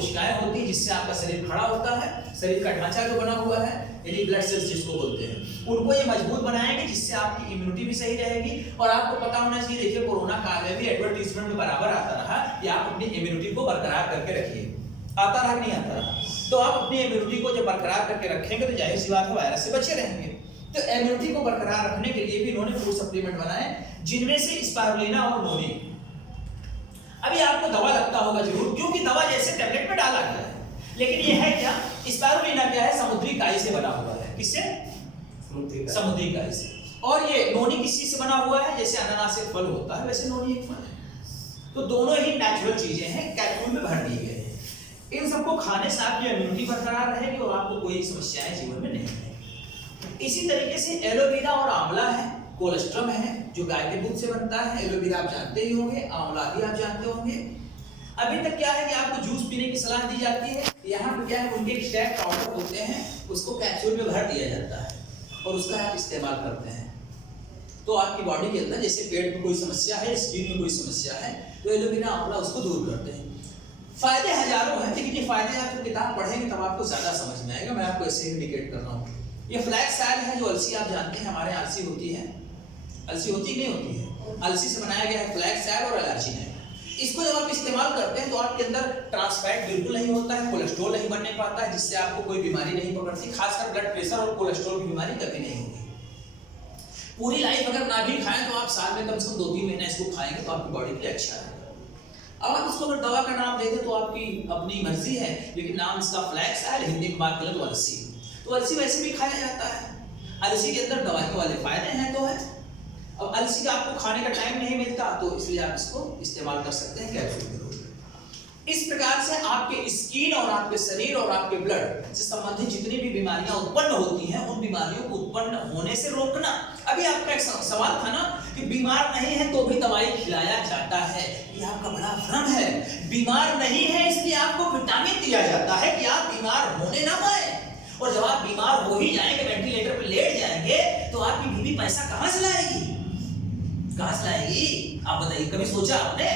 कोशिकाएं होती हैं जिससे आपका शरीर खड़ा होता है, शरीर का ढांचा जो बना हुआ है यानी ब्लड सेल्स जिसको बोलते हैं, उनको ये मजबूत बनाएंगे जिससे आपकी इम्यूनिटी भी सही रहेगी। और आपको पता होना चाहिए, देखिए कोरोना काल में भी एडवर्टीजमेंट में बराबर आता रहा कि आप अपनी इम्यूनिटी को बरकरार करके रखिए। आता रहा कि नहीं आता रहा? तो आप अपनी इम्यूनिटी को जब बरकरार करके रखेंगे तो जाहिर सी बात है वायरस से बचे रहेंगे। तो इम्यूनिटी को बरकरार रखने के लिए भी इन्होंने फूड सप्लीमेंट बनाए, जिनमें से स्पारुलिना और नोनी। अभी आपको दवा लगता होगा जरूर, क्योंकि दवा जैसे टैबलेट में डाला गया है, लेकिन ये है क्या? स्पारुलिना क्या है? समुद्री काई से बना हुआ है। किससे? समुद्री काई से। और ये नोनी किस चीज से बना हुआ है? जैसे अनानास एक फल होता है वैसे नोनी एक फल है। तो दोनों ही नेचुरल चीजें हैं, कैप्सूल में भर दिए गए हैं। इन सबको खाने से आपकी इम्यूनिटी बरकरार रहेगी और आपको कोई समस्याएं जीवन में नहीं रहेगी। इसी तरीके से एलोवेरा और आंवला है, कोलेस्ट्रम है जो गाय के दूध से बनता है। एलोवेरा आप जानते ही होंगे, आंवला भी आप जानते होंगे। अभी तक क्या है कि आपको जूस पीने की सलाह दी जाती है। यहाँ पे क्या है, उनके एक्सट्रैक्ट पाउडर होते हैं, उसको कैप्सूल में भर दिया जाता है और उसका आप इस्तेमाल करते हैं। तो आपकी बॉडी के अंदर जैसे पेट में कोई समस्या है, स्किन में कोई समस्या है, तो एलोवेरा आंवला उसको दूर करते हैं। फायदे हजारों हैं, लेकिन ये फायदे आप जब किताब पढ़ेंगे तब आपको ज्यादा समझ में आएगा। मैं आपको ऐसे इंडिकेट कर रहा हूँ। ये फ्लैक्स ऑयल है, जो अलसी आप जानते हैं, हमारे यहाँ अलसी होती है। अलसी होती नहीं होती है? अलसी से बनाया गया है फ्लैक्स ऑयल और इलायची है। इसको जब आप इस्तेमाल करते हैं तो आपके अंदर ट्रांस फैट बिल्कुल नहीं होता है, कोलेस्ट्रॉल नहीं बनने पाता है, जिससे आपको कोई बीमारी नहीं पकड़ती। खासकर ब्लड प्रेशर और कोलेस्ट्रॉल की बीमारी कभी नहीं होगी। पूरी लाइफ अगर ना भी खाएं तो आप साल में कम से कम 2-3 महीने इसको खाएंगे तो आपकी बॉडी के लिए अच्छा है। अब आप इसको अगर दवा का नाम दे दें तो आपकी अपनी मर्जी है, लेकिन नाम इसका फ्लैक्स ऑयल, हिंदी में बात करें तो अलसी। तो अलसी वैसे भी खाया जाता है। अलसी के अंदर दवाई वाले फायदे हैं तो है। अब अलसी का आपको खाने का टाइम नहीं मिलता तो इसलिए आप इसको इस्तेमाल कर सकते हैं कैप्सूल के रूप में। इस प्रकार से आपके स्किन और आपके शरीर और आपके ब्लड से संबंधित जितनी भी बीमारियां उत्पन्न होती हैं, उन बीमारियों को उत्पन्न होने से रोकना। अभी आपका एक सवाल था ना कि बीमार नहीं है तो भी दवाई खिलाया जाता है। ये आपका बड़ा भ्रम है। बीमार नहीं है इसलिए आपको विटामिन दिया जाता है कि आप बीमार होने ना पाए। और जब आप बीमार हो ही जाएंगे, वेंटिलेटर पे लेट जाएंगे, तो आपकी बीवी पैसा कहां से लाएगी? कहां से लाएगी? आप बताइए, कभी सोचा आपने?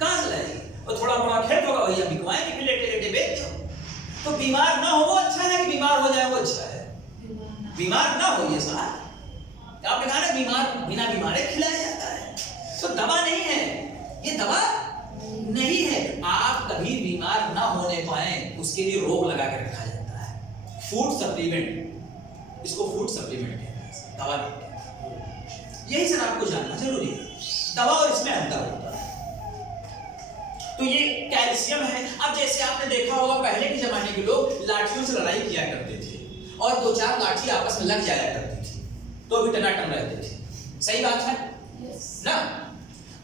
कहां से लाएगी? और थोड़ा बड़ा खेत होगा, भैया बिकवाएंगे, फिर लेटे लेटे बेच दो। तो बीमार ना हो वो अच्छा है कि बीमार हो जाए वो अच्छा है? बीमार ना हो। ये साहब आपने कहा ना बीमार बिना बीमारे खिलाया जाता है। तो दवा नहीं है, ये दवा नहीं है। आप कभी बीमार ना होने पाए उसके लिए रोग लगा के रखा जाता है। फूड सप्लीमेंट, इसको फूड सप्लीमेंट कहते हैं, दवा नहीं कहते। यही सर आपको जानना जरूरी है। दवा और इसमें अंतर होता है। तो ये कैल्शियम है। अब जैसे आपने देखा होगा पहले के जमाने के लोग लाठियों से लड़ाई किया करते थे और 2-4 लाठी आपस में लग जाया करती थी तो भी टनाटन रहते थे। सही बात है ना?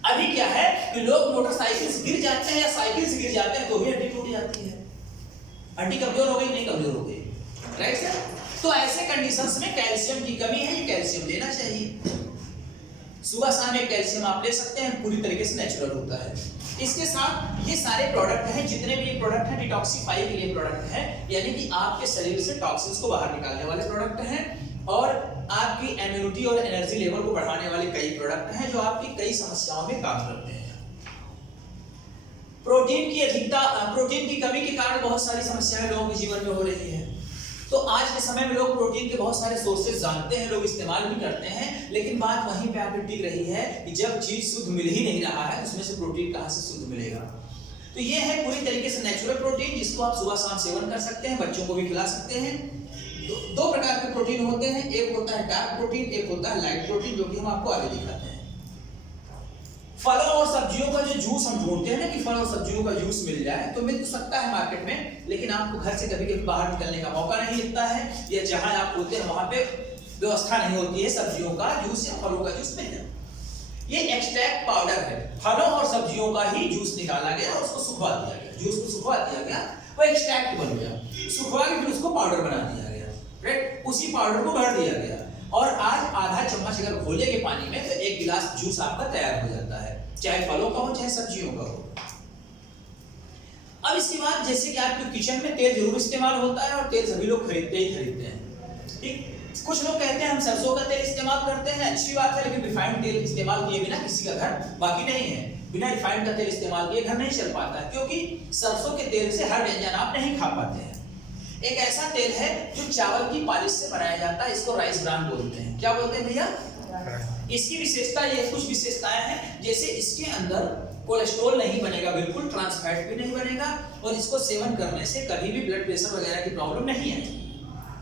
अभी क्या है कि लोग मोटरसाइकिल से गिर जाते हैं या साइकिल से गिर जाते हैं तो भी हड्डी टूट जाती है। हड्डी कमजोर हो गई, नहीं कमजोर हो गई, राइट सर? तो ऐसे कंडीशंस में कैल्शियम की कमी है, ये कैल्शियम लेना चाहिए। सुबह शाम एक कैल्शियम आप ले सकते हैं, पूरी तरीके से नेचुरल होता है। इसके साथ ये सारे प्रोडक्ट हैं, जितने भी ये प्रोडक्ट हैं डिटॉक्सिफाई के लिए प्रोडक्ट हैं, यानी कि आपके शरीर से टॉक्सिन्स को बाहर निकालने वाले प्रोडक्ट हैं। और आपकी इम्यूनिटी और एनर्जी लेवल को बढ़ाने वाले कई प्रोडक्ट हैं जो आपकी कई समस्याओं में काम करते हैं। प्रोटीन की अधिकता, प्रोटीन की कमी के कारण बहुत सारी समस्याएं लोगों के जीवन में हो रही है। तो आज के समय में लोग प्रोटीन के बहुत सारे सोर्सेज जानते हैं, लोग इस्तेमाल भी करते हैं, लेकिन बात वहीं पे आकर टिक रही है कि जब चीज शुद्ध मिल ही नहीं रहा है उसमें से प्रोटीन कहां से शुद्ध मिलेगा? तो ये है पूरी तरीके से नेचुरल प्रोटीन, जिसको आप सुबह शाम सेवन कर सकते हैं, बच्चों को भी खिला सकते हैं। दो प्रकार के प्रोटीन होते हैं, एक होता है डार्क प्रोटीन, एक होता है लाइट प्रोटीन, जो कि हम आपको आगे दिखाते हैं। फलों और सब्जियों का जो जूस हम ढूंढते हैं ना कि फल और सब्जियों का जूस मिल जाए, तो मिल तो सकता है मार्केट में, लेकिन आपको घर से कभी कभी बाहर निकलने का मौका नहीं मिलता है, या जहां आप होते हैं वहां पे व्यवस्था नहीं होती है सब्जियों का जूस या फलों का जूस मिल जाए। ये एक्सट्रैक्ट पाउडर है, फलों और सब्जियों का ही जूस निकाला गया और उसको सुखवा दिया गया, जूस को सुखवा दिया गया, वो एक्सट्रैक्ट बन गया, सुखवा के फिर उसको पाउडर बना दिया गया, राइट? उसी पाउडर को भर दिया गया और आज आधा चम्मच अगर घोलेंगे पानी में तो 1 गिलास जूस आपका तैयार हो जाता है, चाहे फलों का हो चाहे सब्जियों का हो। अब इसके बाद जैसे कि आपके किचन में तेल जरूर इस्तेमाल होता है और तेल सभी लोग खरीदते हैं, ठीक? कुछ लोग कहते हैं हम सरसों का तेल इस्तेमाल करते हैं, अच्छी बात है, लेकिन रिफाइंड तेल इस्तेमाल किए बिना किसी का घर बाकी नहीं है। बिना रिफाइंड का तेल इस्तेमाल किए घर नहीं चल पाता है, क्योंकि सरसों के तेल से हर व्यंजन आप नहीं खा पाते हैं। एक ऐसा तेल है जो चावल की पालिश से बनाया जाता है, इसको राइस ब्रान बोलते हैं। क्या बोलते हैं भैया? इसकी विशेषता, ये कुछ विशेषताएं हैं, जैसे इसके अंदर कोलेस्ट्रॉल नहीं बनेगा, बिल्कुल ट्रांस फैट भी नहीं बनेगा, और इसको सेवन करने से कभी भी ब्लड प्रेशर वगैरह की प्रॉब्लम नहीं आएगी,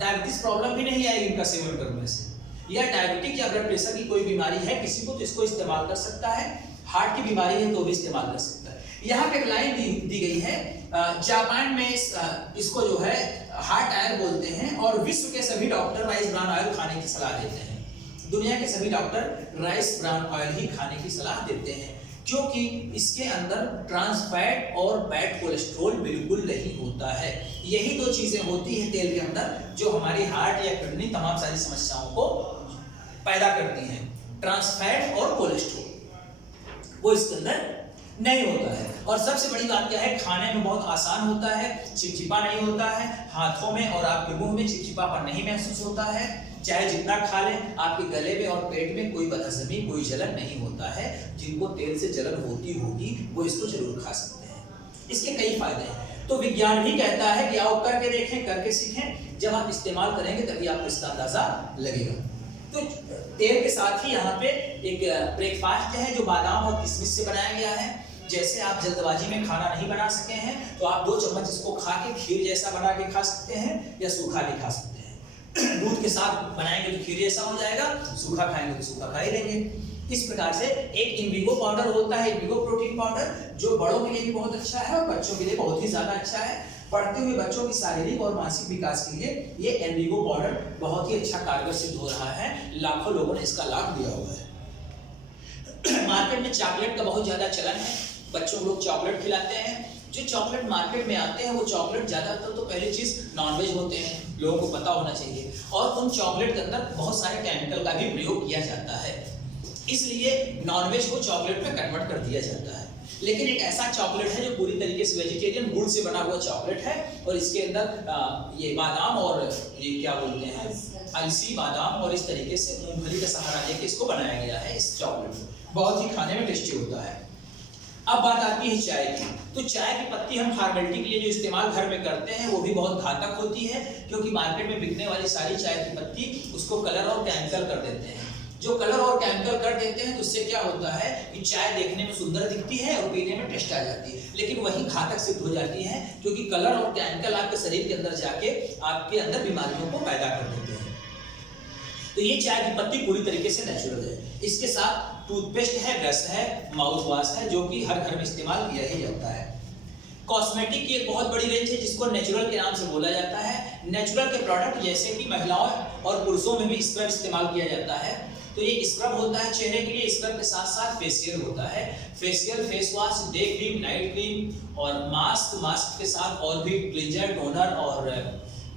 डायबिटीज प्रॉब्लम भी नहीं आएगी इनका सेवन करने से। या डायबिटिक या ब्लड प्रेशर की कोई बीमारी है किसी को तो इसको इस्तेमाल कर सकता है, हार्ट की बीमारी है तो भी इस्तेमाल कर सकता है। यहाँ पे एक लाइन दी गई है, जापान में इसको जो है हार्ट ऑयल बोलते हैं, और विश्व के सभी डॉक्टर राइस ब्रान ऑयल खाने की सलाह देते हैं। दुनिया के सभी डॉक्टर राइस ब्रान ऑयल ही खाने की सलाह देते हैं, क्योंकि इसके अंदर ट्रांस फैट और बैड कोलेस्ट्रॉल बिल्कुल नहीं होता है। यही दो चीजें होती हैं तेल के अंदर जो हमारी हार्ट या किडनी तमाम सारी समस्याओं को पैदा करती हैं, ट्रांस फैट और कोलेस्ट्रॉल, वो इसके अंदर नहीं होता है। और सबसे बड़ी बात क्या है, खाने में बहुत आसान होता है, चिपचिपा नहीं होता है, हाथों में और आपके मुंह में चिपचिपापन नहीं महसूस होता है। चाहे जितना खा लें, आपके गले में और पेट में कोई बदहजमी, कोई जलन नहीं होता है। जिनको तेल से जलन होती होगी वो इसको जरूर खा सकते हैं। इसके कई फायदे हैं। तो विज्ञान भी कहता है कि आओ करके देखें, करके सीखें, जब आप इस्तेमाल करेंगे तभी आपको इसका अंदाजा लगेगा। तो तेल के साथ ही यहाँ पे एक ब्रेकफास्ट है जो बादाम और किशमिश से बनाया गया है। जैसे आप जल्दबाजी में खाना नहीं बना सके हैं तो आप 2 चम्मच इसको खा के खीर जैसा बना के खा सकते हैं, या सूखा भी खा सकते हैं। दूध के साथ बनाएंगे तो खीर जैसा हो जाएगा, सूखा खाएंगे तो सूखा खा ही लेंगे। इस प्रकार से एक इनविगो पाउडर होता है, इनविगो प्रोटीन पाउडर, जो बड़ों के लिए भी बहुत अच्छा है और बच्चों के लिए बहुत ही ज्यादा अच्छा है। पढ़ते हुए बच्चों की शारीरिक और मानसिक विकास के लिए ये इनविगो पाउडर बहुत ही अच्छा कारगर सिद्ध हो रहा है। लाखों लोगों ने इसका लाभ लिया हुआ है। मार्केट में चॉकलेट का बहुत ज्यादा चलन है, बच्चों को लोग चॉकलेट खिलाते हैं। जो चॉकलेट मार्केट में आते हैं वो चॉकलेट ज्यादातर तो पहली चीज नॉनवेज होते हैं, लोगों को पता होना चाहिए, और उन चॉकलेट के अंदर बहुत सारे केमिकल का भी प्रयोग किया जाता है, इसलिए नॉनवेज को चॉकलेट में कन्वर्ट कर दिया जाता है। लेकिन एक ऐसा चॉकलेट है जो पूरी तरीके से वेजिटेरियन गुड़ से बना हुआ चॉकलेट है, और इसके अंदर ये बादाम और ये क्या बोलते हैं, अलसी, बादाम और इस तरीके से मूंगफली का सहारा लेके इसको बनाया गया है। इस चॉकलेट बहुत ही खाने में टेस्टी होता है। अब बात आती है चाय की। तो चाय की पत्ती हम फॉर्मेलिटी के लिए जो इस्तेमाल घर में करते हैं वो भी बहुत घातक होती है, क्योंकि मार्केट में बिकने वाली सारी चाय की पत्ती उसको कलर और केमिकल कर देते हैं। जो कलर और केमिकल कर देते हैं तो उससे क्या होता है कि चाय देखने में सुंदर दिखती है और पीने में टेस्ट आ जाती है, लेकिन वही घातक सिद्ध हो जाती है, क्योंकि कलर और केमिकल आपके शरीर के अंदर जाके आपके अंदर बीमारियों को पैदा कर देते हैं। तो ये चाय की पत्ती पूरी तरीके से नेचुरल है। इसके साथ टूथपेस्ट है, ब्रश है, माउथ वॉश है, जो कि हर घर में इस्तेमाल किया ही जाता है। कॉस्मेटिक की एक बहुत बड़ी रेंज है जिसको नेचुरल के नाम से बोला जाता है। नेचुरल के प्रोडक्ट जैसे कि महिलाओं और पुरुषों में भी स्क्रब इस्तेमाल किया जाता है। तो ये स्क्रब होता है चेहरे के लिए, स्क्रब के साथ साथ फेशियल होता है। Facial, face wash, day cream, night cream और मास्क के साथ और भी क्लींजर, टोनर और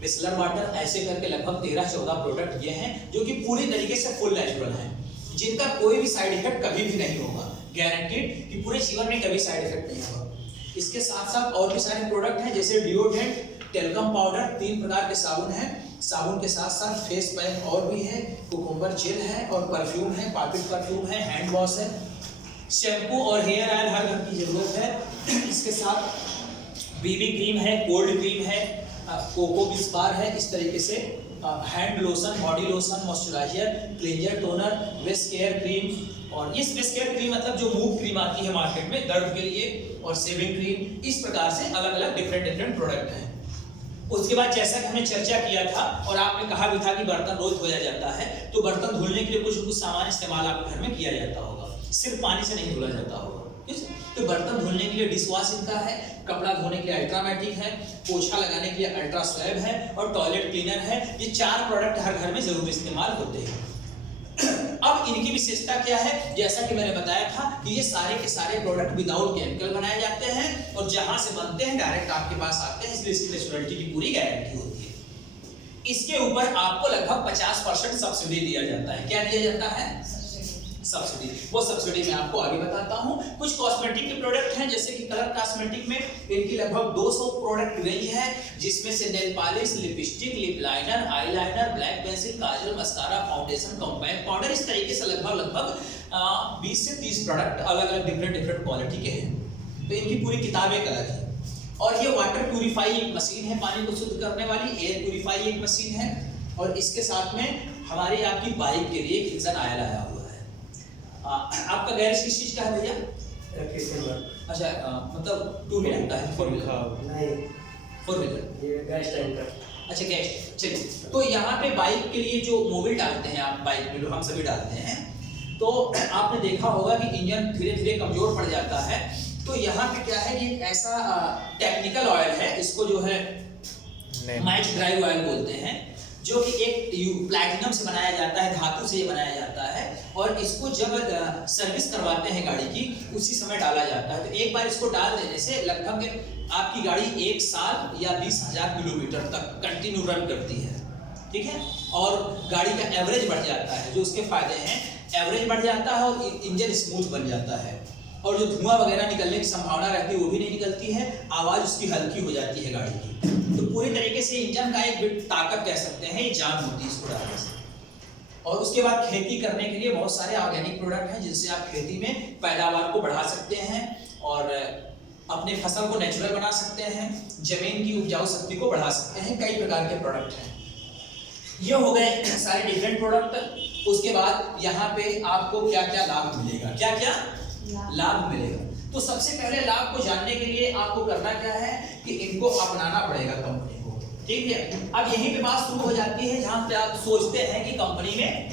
मिसलर वाटर, ऐसे करके लगभग 13-14 प्रोडक्ट ये हैं जो कि पूरी तरीके से फुल नेचुरल हैं, जिनका कोई भी साइड इफेक्ट कभी भी नहीं होगा, गारंटीड कि पूरे जीवन में कभी साइड इफेक्ट नहीं होगा। इसके साथ साथ और भी सारे प्रोडक्ट हैं, जैसे डिओड्रेंट, टेल्कम पाउडर, 3 प्रकार के साबुन हैं। साबुन के साथ साथ फेस पैक और भी है, कुकुम्बर जेल है और परफ्यूम है, पॉकेट परफ्यूम है, हैंड वॉश है, शैम्पू और हेयर ऑयल हर घर की जरूरत है। इसके साथ बीबी क्रीम है, कोल्ड क्रीम है, कोको बिस्पार है, इस तरीके से hand lotion, body lotion, moisturiser, cleanser, toner, waist care cream, और इस वेस्ट केयर क्रीम मतलब जो मूव क्रीम आती है मार्केट में दर्द के लिए, और शेविंग क्रीम, इस प्रकार से अलग अलग डिफरेंट प्रोडक्ट हैं। उसके बाद जैसा कि हमने चर्चा किया था और आपने कहा भी था कि बर्तन रोज धोया जाता है, तो बर्तन धुलने के लिए कुछ सामान इस्तेमाल आपके घर में किया जाता होगा, सिर्फ पानी से नहीं धुला जाता होगा। तो बर्तन धुलने के लिए डिश वॉश इनका है, कपड़ा धोने के लिए अल्ट्रामैटिक है, पोछा लगाने के लिए अल्ट्रा स्वैब है और टॉयलेट क्लीनर है। ये 4 प्रोडक्ट हर घर में जरूर इस्तेमाल होते हैं। अब इनकी विशेषता क्या है, जैसा कि मैंने बताया था कि ये सारे के सारे प्रोडक्ट विदाउट केमिकल बनाए जाते हैं और जहां से बनते हैं डायरेक्ट आपके पास आते हैं, इसलिए इसकी नेचुरलिटी की पूरी गारंटी होती है। इसके ऊपर आपको लगभग 50% सब्सिडी दिया जाता है। क्या दिया जाता है? सब्सिडी। वो सब्सिडी मैं आपको आगे बताता हूँ। कुछ कॉस्मेटिक के प्रोडक्ट हैं, जैसे कि कलर कॉस्मेटिक में इनकी लगभग 200 प्रोडक्ट रेंज है, जिसमें से nail polish, lipstick, lip liner, eyeliner, black pencil, kajal, mascara, foundation, compact powder, इस तरीके से लगभग 20 से 30 प्रोडक्ट अलग अलग डिफरेंट क्वालिटी के हैं। तो इनकी पूरी किताब एक अलग है। और ये वाटर प्यूरिफाई एक मशीन है, पानी को शुद्ध करने वाली, एयर प्यूरिफाई एक मशीन है, और इसके साथ में हमारी आपकी बाइक के लिए एक इंजन ऑयल आया हुआ है। आपका गैरेज किस चीज का है भैया? अच्छा, मतलब 2 व्हीलर का है? 4 व्हीलर नहीं, 4 व्हीलर, ये गैस टैंकर। अच्छा, गैस। चलिए, तो यहाँ पे बाइक के लिए जो मोबिल डालते हैं आप बाइक में, हम सभी डालते हैं, तो आपने देखा होगा कि इंजन धीरे धीरे कमजोर पड़ जाता है। तो यहाँ पे क्या है कि एक ऐसा टेक्निकल ऑयल है, इसको जो है मैच ड्राइव ऑयल बोलते हैं, जो कि एक प्लैटिनम से बनाया जाता है, धातु से ये बनाया जाता है, और इसको जब सर्विस करवाते हैं गाड़ी की, उसी समय डाला जाता है। तो एक बार इसको डाल देने से लगभग आपकी गाड़ी 1 साल या 20,000 किलोमीटर तक कंटिन्यू रन करती है, ठीक है। और गाड़ी का एवरेज बढ़ जाता है, जो उसके फायदे हैं, एवरेज बढ़ जाता है और इंजन स्मूथ बन जाता है, और जो धुआं वगैरह निकलने की संभावना रहती है वो भी नहीं निकलती है, आवाज उसकी हल्की हो जाती है गाड़ी की। तो पूरी तरीके से इंजन का एक ताकत कह सकते हैं, ये जान होती है इसको डालने से। और उसके बाद खेती करने के लिए बहुत सारे ऑर्गेनिक प्रोडक्ट हैं, जिनसे आप खेती में पैदावार को बढ़ा सकते हैं और अपने फसल को नेचुरल बना सकते हैं, जमीन की उपजाऊ शक्ति को बढ़ा सकते हैं। कई प्रकार के प्रोडक्ट हैं। ये हो गए सारे डिफरेंट प्रोडक्ट। उसके बाद यहाँ पे आपको क्या क्या लाभ मिलेगा, क्या क्या लाभ मिलेगा। तो सबसे पहले लाभ को जानने के लिए आपको करना क्या है कि इनको अपनाना पड़ेगा कंपनी को, ठीक है। अब यहीं पे बात शुरू हो जाती है जहां पे आप सोचते हैं कि कंपनी में